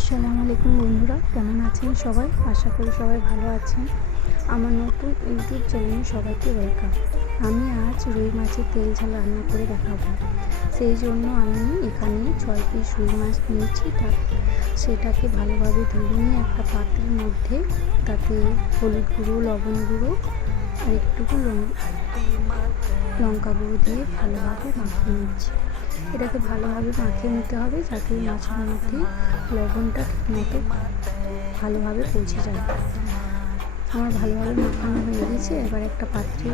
আসসালামু আলাইকুম বন্ধুরা, কেমন আছেন সবাই? আশা করি সবাই ভালো আছেন। আমার নতুন ইউটিউব চ্যানেলে সবাইকে ওয়েলকাম। আমি আজ রুই মাছের তেল ঝাল রান্না করে দেখাবো। সেই জন্য আমি এখানে 6 পিস রুই মাছ নিয়েছি। সেটাকে ভালোভাবে ধুয়ে নিয়ে একটা পাত্রের মধ্যে তাতে হলুদ গুঁড়ো, লবণ গুঁড়ো আর একটুকু লঙ্কা গুঁড়ো দিয়ে ভালোভাবে মাখিয়ে নিচ্ছি। এটাকে ভালোভাবে মাখিয়ে নিতে হবে যাতে মাছের মধ্যে লবণটা ঠিকমতো ভালোভাবে পৌঁছে যায়। আমার ভালোভাবে মাখানো হয়ে গেছে। এবার একটা পাত্রে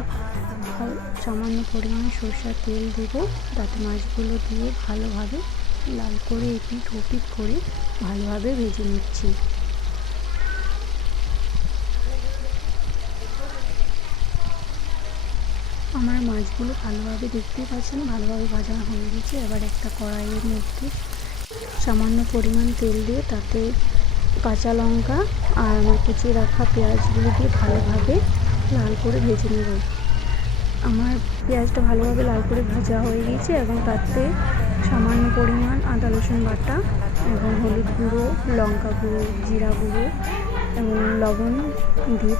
সামান্য পরিমাণে সরষের তেল দেবো, তাতে মাছগুলো দিয়ে ভালোভাবে লাল করে এপিট ওপিট করে ভালোভাবে ভেজে নিচ্ছি। আমার মাছগুলো ভালোভাবে দেখতেই পাচ্ছেন ভালোভাবে ভাজা হয়ে গেছে। এবার একটা কড়াইয়ের মধ্যে সামান্য পরিমাণ তেল দিয়ে তাতে কাঁচা লঙ্কা আর আমার কুচিয়ে রাখা পেঁয়াজগুলো দিয়ে ভালোভাবে লাল করে ভেজে নেব। আমার পেঁয়াজটা ভালোভাবে লাল করে ভাজা হয়ে গেছে এবং তাতে সামান্য পরিমাণ আদা রসুন বাটা এবং হলুদ গুঁড়ো, লঙ্কা গুঁড়ো, জিরা গুঁড়ো এবং লবণ দিয়ে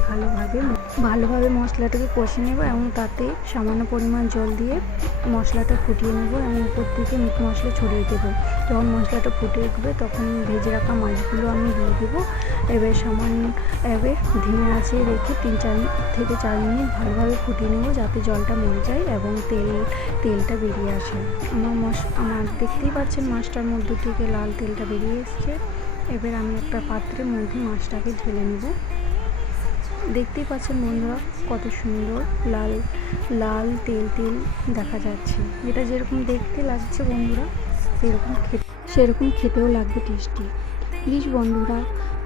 ভালোভাবে মশলাটাকে কষে নেব এবং তাতে সামান্য পরিমাণ জল দিয়ে মশলাটা ফুটিয়ে নেব এবং উপর থেকে মিট মশলা ছড়িয়ে দেবো। যখন মশলাটা ফুটে উঠবে তখন ভেজে রাখা মাছগুলো আমি দিয়ে দেবো। এবার ধিমে আঁচে রেখে 3 থেকে 4 মিনিট ভালোভাবে ফুটিয়ে নেব যাতে জলটা মরে যায় এবং তেলটা বেরিয়ে আসে। আমার দেখতেই পাচ্ছেন মাছটার মধ্যে থেকে লাল তেলটা বেরিয়ে এসছে। এবার আমি একটা পাত্রের মধ্যে মাছটাকে ঢেলে নেব। দেখতেই পাচ্ছেন বন্ধুরা কত সুন্দর লাল লাল তেল দেখা যাচ্ছে। এটা যেরকম দেখতে লাগছে বন্ধুরা সেরকম খেতেও লাগবে টেস্টি। প্লিজ বন্ধুরা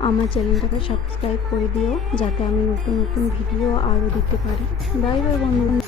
আমার চ্যানেলটাকে সাবস্ক্রাইব করে দিও যাতে আমি নতুন ভিডিও আরও দিতে পারি। বাই বাই বন্ধুরা।